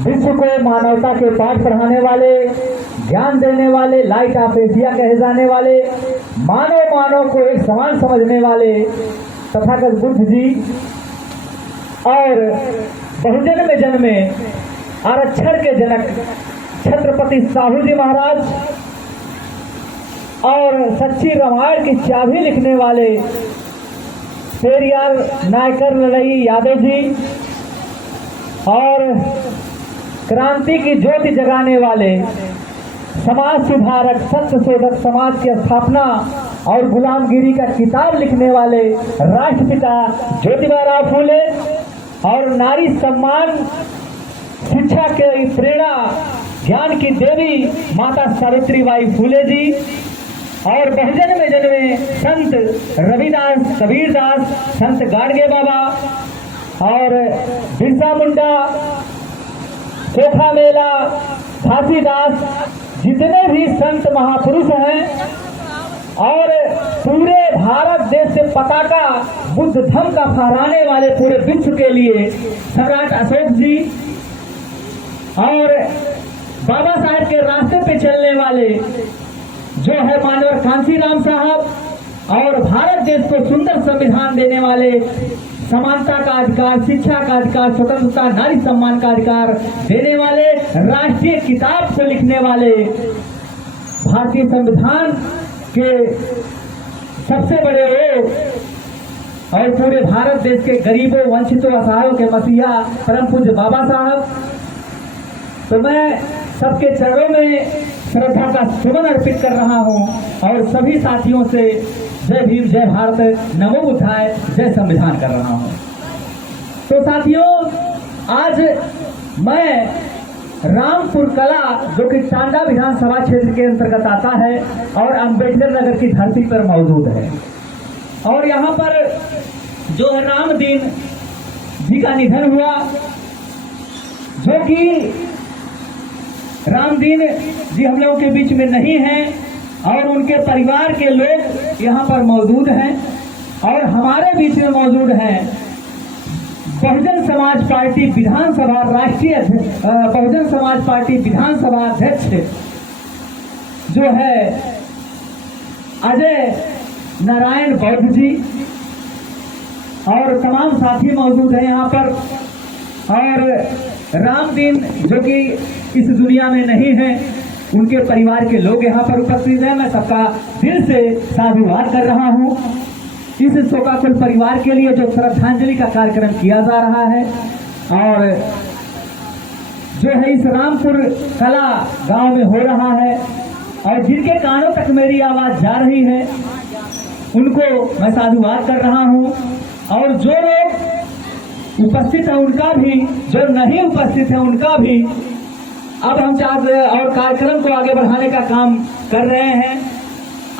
विश्व को मानवता के पाठ पढ़ाने वाले, ज्ञान देने वाले, लाइट ऑफ एशिया कहे जाने वाले, मानव को एक समान समझने वाले तथागत बुद्ध जी और बहुजन में जन्मे आरक्षण के जनक छत्रपति साहू जी महाराज और सच्ची रामायण की चाबी लिखने वाले पेरियार नायकर लड़ई यादव जी और क्रांति की ज्योति जगाने वाले समाज सुधारक, सत्य शोधक, समाज की स्थापना और गुलामगिरी का किताब लिखने वाले राष्ट्रपिता ज्योतिबा फूले और नारी सम्मान, शिक्षा के प्रेरणा, ज्ञान की देवी माता सावित्रीबाई फूले जी और बहुजन में जन्मे संत रविदास, कबीरदास, संत गाडगे बाबा और बिरसा मुंडा, चोखा मेला, घासीदास, जितने भी संत महापुरुष हैं और पूरे भारत देश से पताका बुद्ध धम्म का फहराने वाले पूरे विश्व के लिए सम्राट अशोक जी और बाबा साहेब के रास्ते पे चलने वाले जो है मानवर कांशीराम साहब और भारत देश को सुंदर संविधान देने वाले, समानता का अधिकार, शिक्षा का अधिकार, स्वतंत्रता, नारी सम्मान का अधिकार देने वाले, राष्ट्रीय किताब को लिखने वाले, भारतीय संविधान के सबसे बड़े वो और पूरे भारत देश के गरीबों, वंचितों, असहायों के मसीहा परम पूज्य बाबा साहब। तो मैं सबके चरणों में श्रद्धा का सुमन अर्पित कर रहा हूं और सभी साथियों से जय भीम, जय भारत, नमो बुद्धाय, जय संविधान कर रहा हूं। तो साथियों, आज मैं रामपुर कला जो कि टांडा विधानसभा क्षेत्र के अंतर्गत आता है और अंबेडकर नगर की धरती पर मौजूद है और यहाँ पर जो है रामदीन जी का निधन हुआ, जो कि रामदीन जी हम लोगों के बीच में नहीं हैं और उनके परिवार के लोग यहाँ पर मौजूद हैं और हमारे बीच में मौजूद हैं बहुजन समाज पार्टी विधानसभा राष्ट्रीय बहुजन समाज पार्टी विधानसभा अध्यक्ष जो है अजय नारायण बौद्ध जी और तमाम साथी मौजूद हैं यहाँ पर और रामदीन जो कि इस दुनिया में नहीं है, उनके परिवार के लोग यहाँ पर उपस्थित हैं। मैं सबका दिल से साधुवाद कर रहा हूँ इस शोकाकुल परिवार के लिए जो श्रद्धांजलि का कार्यक्रम किया जा रहा है और जो है इस रामपुर कला गांव में हो रहा है और जिनके कानों तक मेरी आवाज जा रही है उनको मैं साधुवाद कर रहा हूँ और जो लोग उपस्थित है उनका भी, जो नहीं उपस्थित है उनका भी। अब हम चाहते और कार्यक्रम को आगे बढ़ाने का काम कर रहे हैं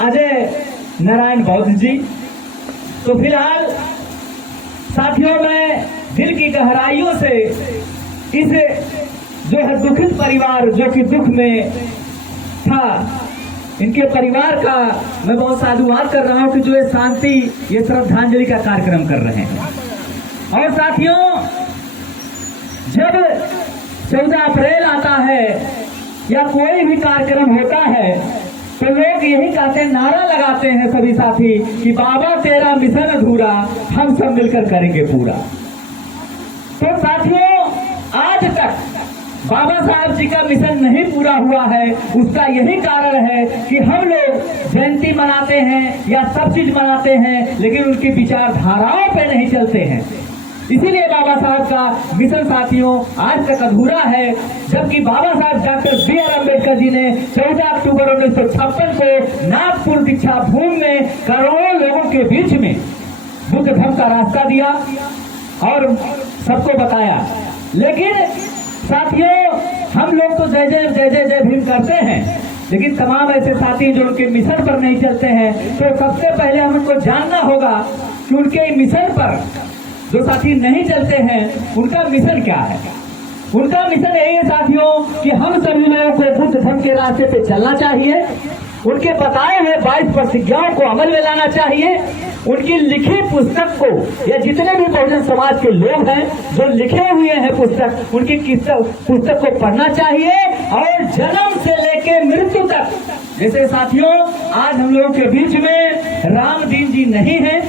अजय नारायण बौद्ध जी। तो फिलहाल साथियों, मैं दिल की गहराइयों से इस जो है दुखित परिवार जो कि दुख में था, इनके परिवार का मैं बहुत साधुवाद कर रहा हूं कि जो ये शांति, ये श्रद्धांजलि का कार्यक्रम कर रहे हैं। और साथियों, जब 14 अप्रैल आता है या कोई भी कार्यक्रम होता है तो लोग यही कहते हैं, नारा लगाते हैं सभी साथी कि बाबा तेरा मिशन अधूरा, हम सब मिलकर करेंगे पूरा। तो साथियों, आज तक बाबा साहब जी का मिशन नहीं पूरा हुआ है, उसका यही कारण है कि हम लोग जयंती मनाते हैं या सब चीज मनाते हैं लेकिन उनकी विचारधाराओं पे नहीं चलते हैं। इसीलिए बाबा साहब का मिशन साथियों आज तक अधूरा है, जबकि बाबा साहब डॉक्टर बी.आर. अम्बेडकर जी ने 14 अक्टूबर 1956 को नागपुर दीक्षा भूमि में करोड़ों लोगों के बीच में बुद्ध धर्म का रास्ता दिया और सबको बताया। लेकिन साथियों, हम लोग तो जय जय जय जय जय भीम करते हैं, लेकिन तमाम ऐसे साथी जो उनके मिशन पर नहीं चलते हैं, तो सबसे पहले हम उनको जानना होगा कि उनके मिशन पर जो साथी नहीं चलते हैं उनका मिशन क्या है। उनका मिशन यही है साथियों कि हम सभी लोगों को बुद्ध धर्म के रास्ते पे चलना चाहिए उनके बताए हुए 22 प्रतिज्ञाओं को अमल में लाना चाहिए। उनकी लिखी पुस्तक को, या जितने भी बहुजन समाज के लोग हैं जो लिखे हुए हैं पुस्तक, उनकी पुस्तक को पढ़ना चाहिए। और जन्म से लेके मृत्यु तक, जैसे साथियों आज हम लोगों के बीच में रामदीन जी नहीं है,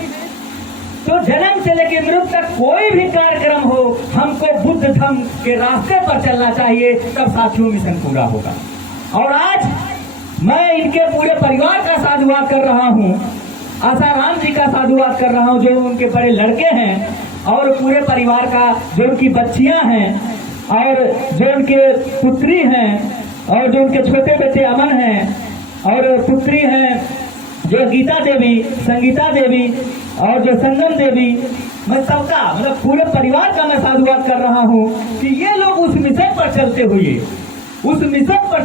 तो जन्म से लेकर मृत्यु तक कोई भी कार्यक्रम हो, हमको बुद्ध धर्म के रास्ते पर चलना चाहिए, तब साथियों मिशन पूरा होगा। और आज मैं इनके पूरे परिवार का साधुवाद कर रहा हूँ, आसाराम जी का साधुवाद कर रहा हूँ, जो उनके बड़े लड़के हैं, और पूरे परिवार का, जो उनकी बच्चियां हैं, और जो उनके पुत्री हैं, और जो उनके छोटे बेटे अमन हैं, और पुत्री हैं जो गीता देवी, संगीता देवी, और जो संगम देवी, मैं सबका मतलब पूरे परिवार का मैं साधुवाद कर रहा हूँ कि ये लोग उस मिशन पर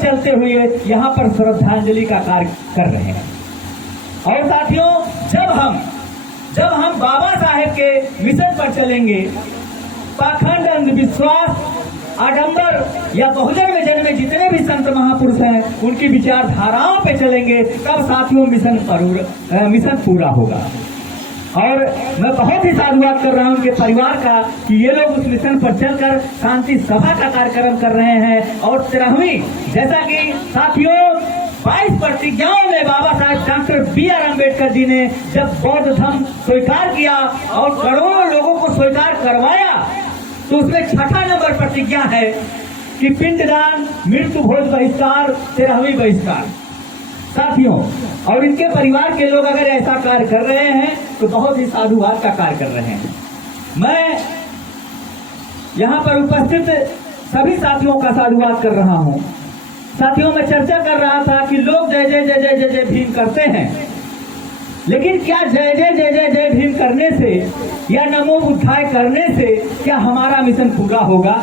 चलते हुए यहाँ पर श्रद्धांजलि का कार्य कर रहे हैं। और साथियों जब हम बाबा साहेब के मिशन पर चलेंगे, पाखंड, अंधविश्वास, आडंबर या बहुजन में जन्मे जितने भी संत महापुरुष हैं उनकी विचारधाराओं पे चलेंगे, तब साथियों मिशन पूरा होगा। और मैं बहुत ही साधुवाद कर रहा हूं उनके परिवार का कि ये लोग उस मिशन पर चलकर शांति सभा का कार्यक्रम कर रहे हैं। और 13वीं, जैसा कि साथियों 22 प्रतिज्ञाओं में बाबा साहेब डॉक्टर B.R. अम्बेडकर जी ने जब बौद्ध धर्म स्वीकार किया और करोड़ों लोगों को स्वीकार करवाया, तो उसमें 6ठा नंबर प्रतिज्ञा है कि पिंडदान, मृत्यु भोज बहिष्कार, 13वीं बहिष्कार। साथियों और इनके परिवार के लोग अगर ऐसा कार्य कर रहे हैं तो बहुत ही साधुवाद का कार्य कर रहे हैं। मैं यहाँ पर उपस्थित सभी साथियों का साधुवाद कर रहा हूँ। साथियों मैं चर्चा कर रहा था कि लोग जय जय जय जय जय जय भीम करते हैं, लेकिन क्या जय जय जय जय जय भीम करने से या नमो बुद्धाय करने से क्या हमारा मिशन पूरा होगा?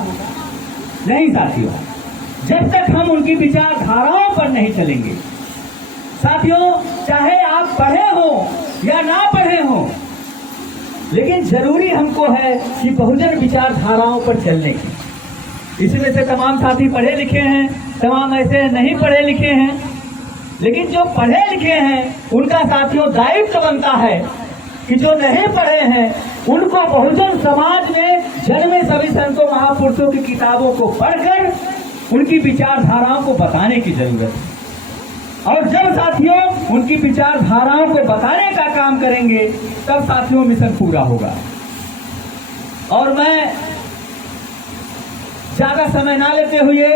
नहीं साथियों, जब तक हम उनकी विचारधाराओं पर नहीं चलेंगे। साथियों चाहे आप पढ़े हो या ना पढ़े हो, लेकिन जरूरी हमको है कि बहुजन विचारधाराओं पर चलने की। इसमें से तमाम साथी पढ़े लिखे हैं, तमाम ऐसे नहीं पढ़े लिखे हैं, लेकिन जो पढ़े लिखे हैं उनका साथियों दायित्व बनता है कि जो नहीं पढ़े हैं उनको बहुजन समाज में जन्मे सभी संतों महापुरुषों की किताबों को पढ़कर उनकी विचारधाराओं को बताने की जरूरत है। और जब साथियों उनकी विचारधाराओं को बताने का काम करेंगे तब साथियों मिशन पूरा होगा। और मैं ज्यादा समय ना लेते हुए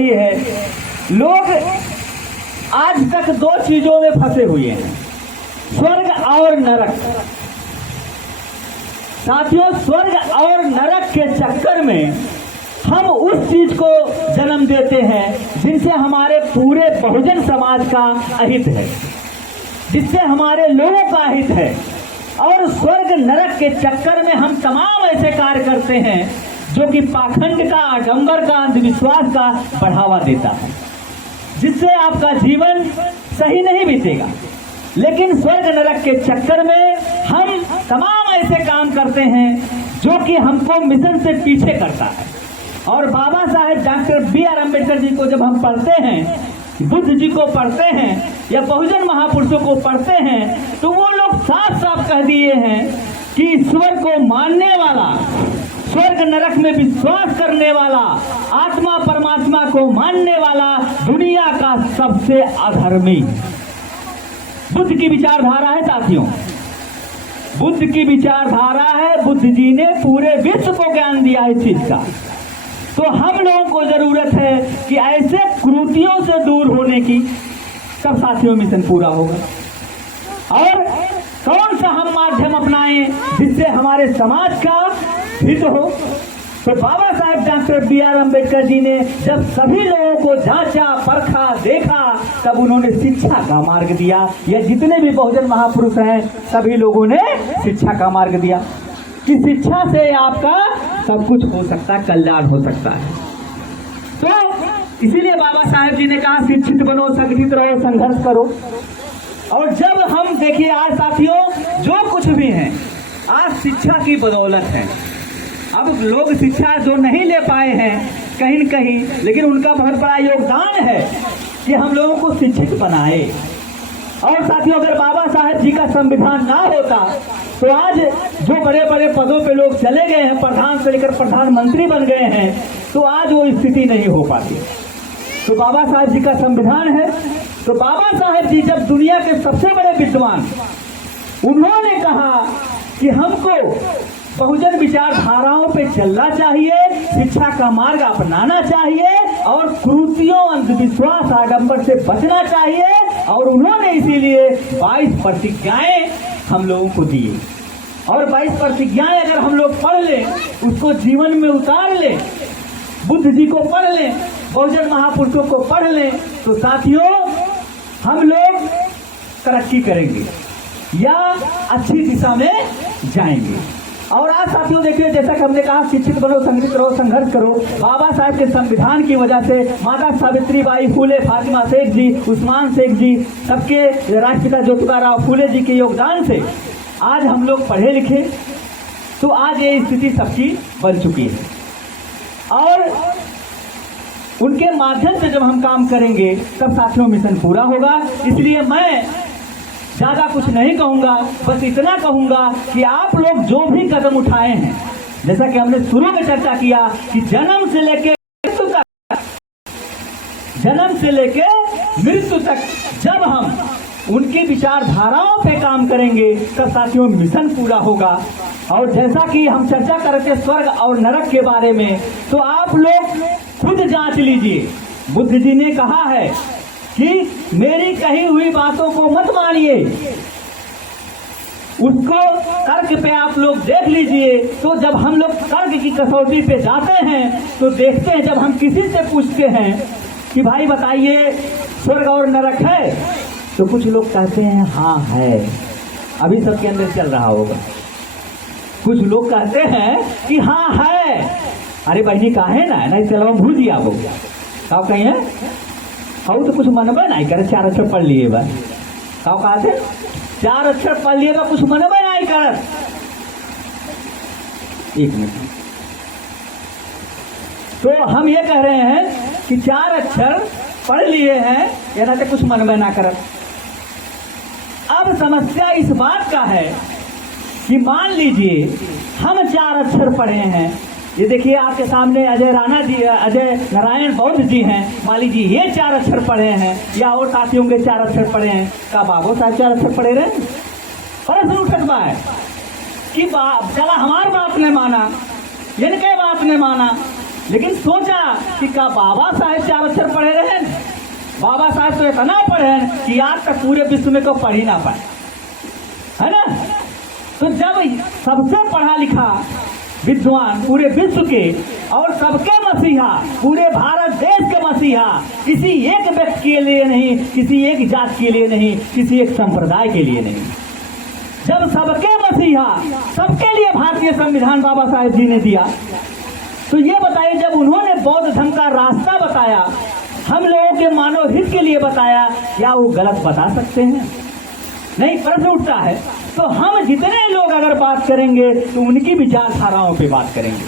है, लोग आज तक दो चीजों में फंसे हुए हैं, स्वर्ग और नरक। साथियों स्वर्ग और नरक के चक्कर में हम उस चीज को जन्म देते हैं जिनसे हमारे पूरे बहुजन समाज का अहित है, जिससे हमारे लोगों का अहित है। और स्वर्ग नरक के चक्कर में हम तमाम ऐसे कार्य करते हैं जो कि पाखंड का, आडंबर का, अंधविश्वास का बढ़ावा देता है, जिससे आपका जीवन सही नहीं बीतेगा। लेकिन स्वर्ग नरक के चक्कर में हम तमाम ऐसे काम करते हैं जो कि हमको मिशन से पीछे करता है। और बाबा साहेब डॉक्टर B.R. अम्बेडकर जी को जब हम पढ़ते हैं, बुद्ध जी को पढ़ते हैं या बहुजन महापुरुषों को पढ़ते हैं, तो वो लोग साफ साफ कह दिए हैं कि ईश्वर को मानने वाला, स्वर्ग नरक में विश्वास करने वाला, आत्मा परमात्मा को मानने वाला दुनिया का सबसे अधर्मी। बुद्ध की विचारधारा है साथियों, बुद्ध की विचारधारा है। बुद्ध जी ने पूरे विश्व को ज्ञान दिया इस चीज का। तो हम लोगों को जरूरत है कि ऐसे कुरीतियों से दूर होने की, तब साथियों मिशन पूरा होगा। और कौन सा हम माध्यम अपनाएं जिससे हमारे समाज का हित हो? तो बाबा साहेब डॉक्टर B.R. अम्बेडकर जी ने जब सभी लोगों को जांचा, परखा, देखा, तब उन्होंने शिक्षा का मार्ग दिया। या जितने भी बहुजन महापुरुष हैं सभी लोगों ने शिक्षा का मार्ग दिया कि शिक्षा से आपका सब कुछ हो सकता है, कल्याण हो सकता है। तो इसीलिए बाबा साहेब जी ने कहा शिक्षित बनो, संगठित रहो, संघर्ष करो। और जब हम देखिए आज साथियों जो कुछ भी है आज शिक्षा की बदौलत है। अब लोग शिक्षा जो नहीं ले पाए हैं कहीं न कहीं, लेकिन उनका बहुत बड़ा योगदान है कि हम लोगों को शिक्षित बनाए। और साथियों, अगर बाबा साहेब जी का संविधान ना होता तो आज जो बड़े बड़े पदों पे लोग चले गए हैं, प्रधान से लेकर प्रधानमंत्री बन गए हैं, तो आज वो स्थिति नहीं हो पाती। तो बाबा साहेब जी का संविधान है। तो बाबा साहेब जी जब दुनिया के सबसे बड़े विद्वान, उन्होंने कहा कि हमको बहुजन विचारधाराओं पे चलना चाहिए, शिक्षा का मार्ग अपनाना चाहिए और कुरीतियों, अंधविश्वास, आडंबर से बचना चाहिए। और उन्होंने इसीलिए 22 प्रतिज्ञाएं हम लोगों को दी। और 22 प्रतिज्ञाएं अगर हम लोग पढ़ लें, उसको जीवन में उतार लें, बुद्ध जी को पढ़ लें, बहुजन महापुरुषों को पढ़ लें, तो साथियों हम लोग तरक्की करेंगे या अच्छी दिशा में जाएंगे। और आज साथियों देखिए, जैसा कि हमने कहा, शिक्षित बनो, संगठित रहो, संघर्ष करो। बाबा साहब के संविधान की वजह से माता सावित्रीबाई फूले, फातिमा शेख जी, उस्मान शेख जी, सबके राष्ट्रपिता ज्योतिबा फूले जी के योगदान से आज हम लोग पढ़े लिखे, तो आज ये स्थिति सबकी बन चुकी है। और उनके माध्यम से जब हम काम करेंगे तब साथियों मिशन पूरा होगा। इसलिए मैं ज्यादा कुछ नहीं कहूंगा, बस इतना कहूंगा कि आप लोग जो भी कदम उठाए हैं, जैसा कि हमने शुरू में चर्चा किया कि जन्म से लेके मृत्यु तक जब हम उनकी विचारधाराओं पे काम करेंगे तब साथियों मिशन पूरा होगा। और जैसा कि हम चर्चा करते स्वर्ग और नरक के बारे में, तो आप लोग खुद जांच लीजिए। बुद्ध जी ने कहा है कि मेरी कही हुई बातों को मत मानिए, उसको तर्क पे आप लोग देख लीजिए। तो जब हम लोग तर्क की कसौटी पे जाते हैं तो देखते हैं, जब हम किसी से पूछते हैं कि भाई बताइए स्वर्ग और नरक है, तो कुछ लोग कहते हैं हाँ है, अभी सबके अंदर चल रहा होगा। कुछ लोग कहते हैं कि हाँ है, अरे बहनी का है ना, नहीं चलो भूल दिया वो का कहीं है, खाऊ तो कुछ मनबे नहीं करे, 4 अक्षर पढ़ लिए बा का कहते 4 अक्षर पढ़ लिए बा, कुछ मनबे नहीं कर। एक मिनट, तो हम ये कह रहे हैं कि 4 अक्षर पढ़ लिए हैं, या ना तो कुछ मनबे ना कर। अब समस्या इस बात का है कि मान लीजिए हम 4 अक्षर पढ़े हैं, ये देखिए आपके सामने अजय राणा जी, अजय नारायण बौद्ध जी हैं, मान लीजिए ये 4 अक्षर पढ़े हैं, या और साथियों के 4 अक्षर पढ़े हैं, का बाबू साहब 4 अक्षर पढ़े रहे? प्रश्न उठ सकता है कि चला हमार बाप ने माना, इनके बाप ने माना, लेकिन सोचा कि का बाबा साहब 4 अक्षर पढ़े रहे? बाबा साहब तो इतना पढ़े कि आज तक पूरे विश्व में को पढ़ ही ना पाए, है ना। तो जब सबसे पढ़ा लिखा विद्वान पूरे विश्व के और सबके मसीहा, पूरे भारत देश के मसीहा, किसी एक व्यक्ति के लिए नहीं, किसी एक जात के लिए नहीं, किसी एक संप्रदाय के लिए नहीं, जब सबके मसीहा, सबके लिए भारतीय संविधान बाबा साहेब जी ने दिया, तो ये बताइए जब उन्होंने बौद्ध धर्म का रास्ता बताया, हम लोगों के मानव हित के लिए बताया, क्या वो गलत बता सकते हैं? नहीं, प्रश्न उठता है। तो हम जितने लोग अगर बात करेंगे तो उनकी विचारधाराओं पे बात करेंगे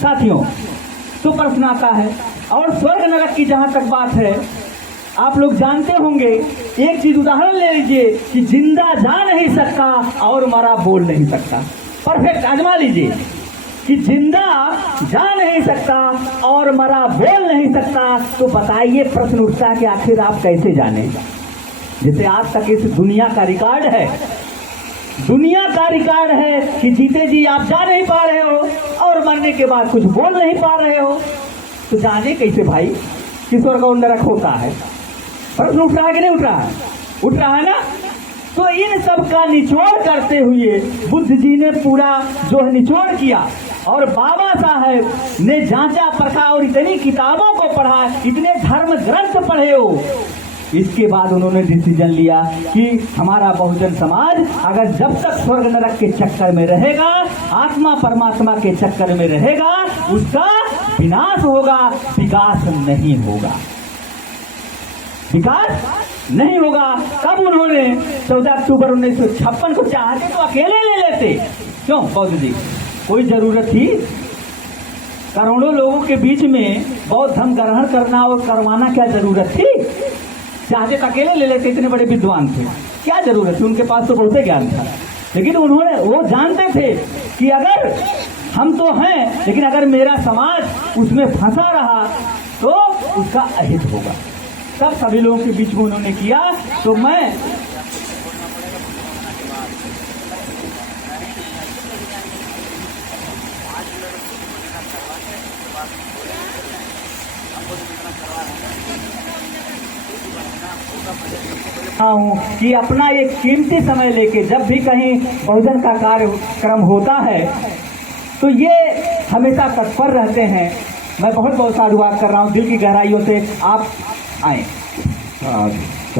साथियों। तो प्रश्न आता है, और स्वर्ग नरक की जहां तक बात है, आप लोग जानते होंगे, एक चीज उदाहरण ले लीजिए कि जिंदा जा नहीं सकता और मरा बोल नहीं सकता। परफेक्ट आजमा लीजिए कि जिंदा जा नहीं सकता और मरा बोल नहीं सकता। तो बताइए, प्रश्न उठता है कि आखिर आप कैसे जाने? जैसे आज तक इस दुनिया का रिकॉर्ड है, दुनिया का रिकॉर्ड है कि जीते जी आप जा नहीं पा रहे हो और मरने के बाद कुछ बोल नहीं पा रहे हो, तो जाने कैसे भाई कि स्वर्ग और नरक होता है? प्रश्न उठ रहा है कि नहीं उठ रहा है? उठ रहा है ना। तो इन सब का निचोड़ करते हुए बुद्ध जी ने पूरा जो है निचोड़ किया, और बाबा साहेब ने जांचा परखा और इतनी किताबों को पढ़ा, इतने धर्म ग्रंथ पढ़े हो, इसके बाद उन्होंने डिसीजन लिया कि हमारा बहुजन समाज अगर जब तक स्वर्ग नरक के चक्कर में रहेगा, आत्मा परमात्मा के चक्कर में रहेगा, उसका विनाश होगा, विकास नहीं होगा, विकास नहीं होगा। तब उन्होंने 14 अक्टूबर 1956 को चाहते तो अकेले ले लेते, क्यों बौद्ध जी? कोई जरूरत थी? करोड़ों लोगों के बीच में बौद्ध धर्म ग्रहण करना और करवाना क्या जरूरत थी? चाहते तो अकेले ले लेते, इतने बड़े विद्वान थे, क्या जरूरत थी? उनके पास तो बहुत ज्ञान था, लेकिन उन्होंने, वो जानते थे कि अगर हम तो हैं, लेकिन अगर मेरा समाज उसमें फंसा रहा तो उसका अहित होगा। तब सभी लोगों के बीच में उन्होंने किया। तो मैं हूँ कि अपना एक कीमती समय लेके जब भी कहीं बहुजन का कार्यक्रम होता है तो ये हमेशा तत्पर रहते हैं। मैं बहुत बहुत साधुवाद कर रहा हूँ दिल की गहराइयों से। आप आए।